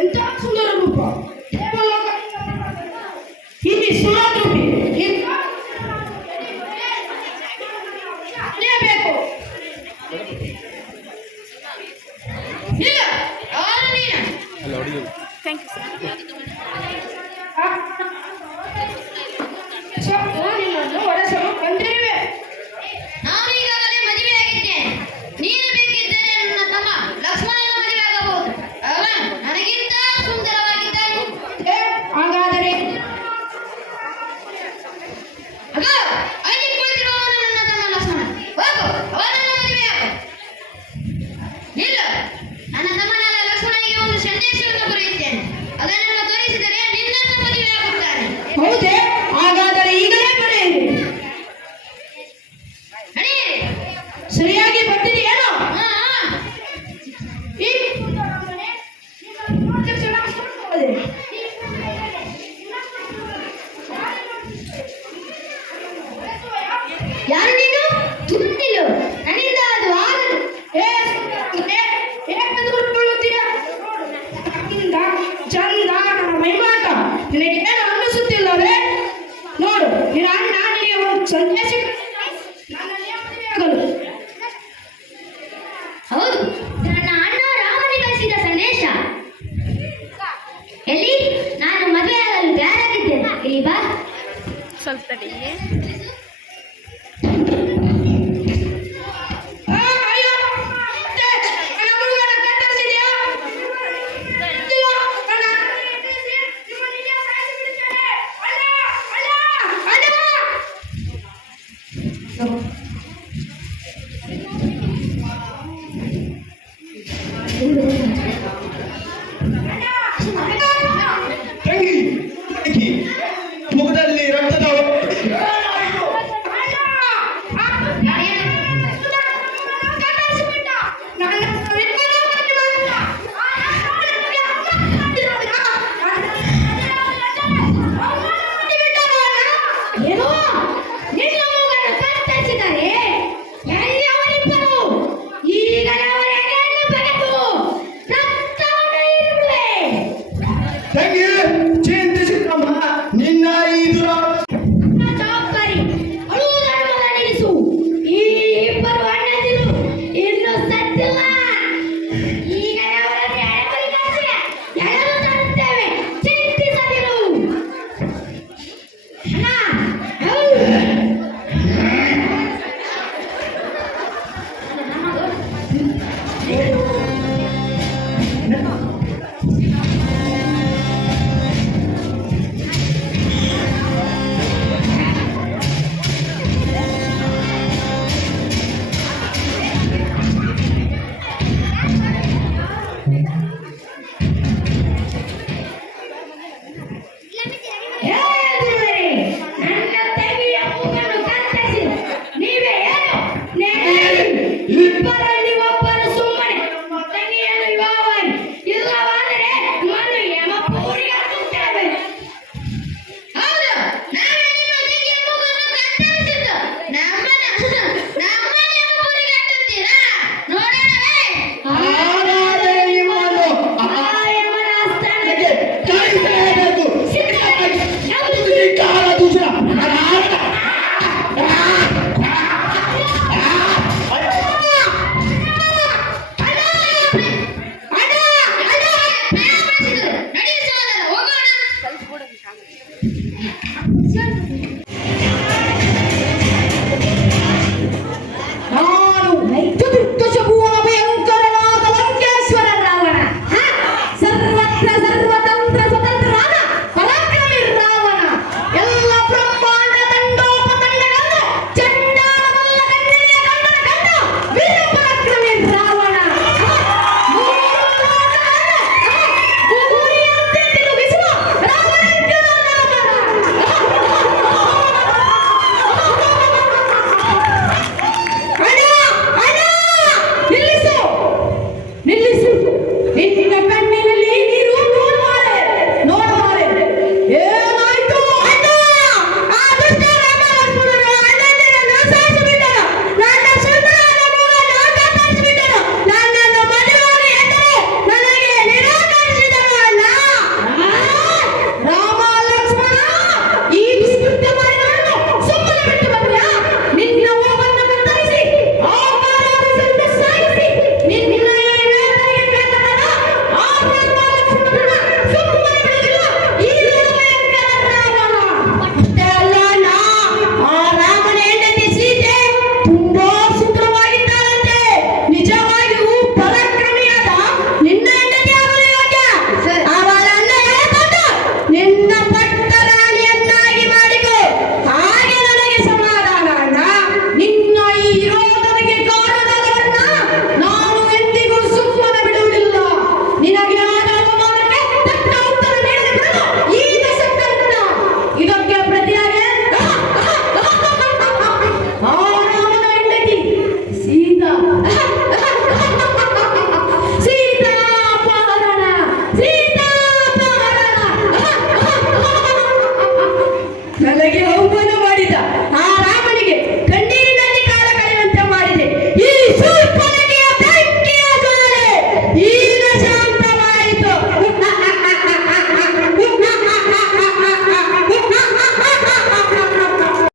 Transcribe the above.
ಎಂಥ ಸುಂದರ ರೂಪ ಇಲ್ಲಿ ಸುರಾದ್ರೂಪಿ ಬೇಕು ಇಲ್ಲ ಯಾರು ನೀನು ಥ್ಯಾಂಕ್ ಯು ಸರ್ ನಿನ್ನನ್ನು ಒಡೆಸಲು ಬಂದಿರುವೆ ನಾನು ಈಗಾಗಲೇ ಮದುವೆ ಆಗಿದ್ದೇನೆ. ನೀನು ಬೇಕಿದ್ದರೆ ನನ್ನ ತಮ್ಮ ಲಕ್ಷ್ಮಣನ ಮದುವೆ ಆಗಬಹುದು. ಅವ ನನಗಿಂತ ಸುಂದರವಾಗಿದ್ದಾನೆ. ಹಾಗಾದರೆ ಅಗೋ, ಅಲ್ಲಿ ಕುಳಿತಿರುವವನು ನನ್ನ ತಮ್ಮ ಲಕ್ಷ್ಮಣ. ಹೋಗು, ಅವನನ್ನು ಮದುವೆ ಆಗು. ಇಲ್ಲ, ನನ್ನ ತಮ್ಮನಾದ ಲಕ್ಷ್ಮಣನಿಗೆ ಒಂದು ಸಂದೇಶವನ್ನು ಬರೆಯುತ್ತೇನೆ. ಅದನ್ನು ತೋರಿಸಿದರೆ ನಿನ್ನನ್ನು ಮದುವೆ ಆಗುತ್ತಾನೆ. ಹೌದೇ ಹಾಗಾದರೆ ಈಗಲೇ ಬರೆಯಿರಿ ನಡೆಯಿರಿ. ಸರಿಯಾಗಿ ಬರ್ತಿದೆಯೇನೋ ಹಾ, ಈ ಯಾರು ನೀನು? ತುಂಬಿಲು ನನ್ನಿಂದ ಅದು ಆಗದು. ಚಂದ ನನ್ನ ಮೈಮಾಟ ನಿನಗೆ ಏನು ಅನ್ನಿಸುತ್ತಿಲ್ಲವೇ? ನೋಡು ನಿನ್ನ ಅಣ್ಣ ನಿನಗೆ ಒಂದು ಸಂದೇಶ ಆಗಲು ಹೌದು, ನನ್ನ ಅಣ್ಣ ರಾಮನಿಗೆ ಕಳಿಸಿದ ಸಂದೇಶ. ಎಲ್ಲಿ? ನಾನು ಮದುವೆ ಆಗಲು ತಯಾರಾಗಿದ್ದೇನೆ. ಇಲ್ಲಿ ಬಾ. ಸ್ವಲ್ಪ ತಡಿ. ಅಯ್ಯೋ ಮತ್ತೆ ನನ್ನ ಹುಡುಗನ ಕತ್ತರಿಸಿದ್ಯಾ? ಇಲ್ಲ, ನನ್ನ ನಿಮ್ಮನ್ನು ಇಲ್ಲೇ ಸಾಯಿಸಿಬಿಡುತ್ತೇನೆ. ಅಣ್ಣ! ತಂಗಿ ತಂಗಿ, ಮುಖದಲ್ಲಿ ರಕ್ತದ ಏನೋ ನಿನ್ನ ಮಗನ ಕತ್ತರಿಸಿದ್ದಾರೆ. ಎಲ್ಲಿ ಅವರಿಬ್ಬರು? ಈಗಲೇ ಅವರ ಎದೆಯನ್ನು ಬಗೆದು ರಕ್ತವನ್ನು ಹೀರುವೆ. ತಂಗಿ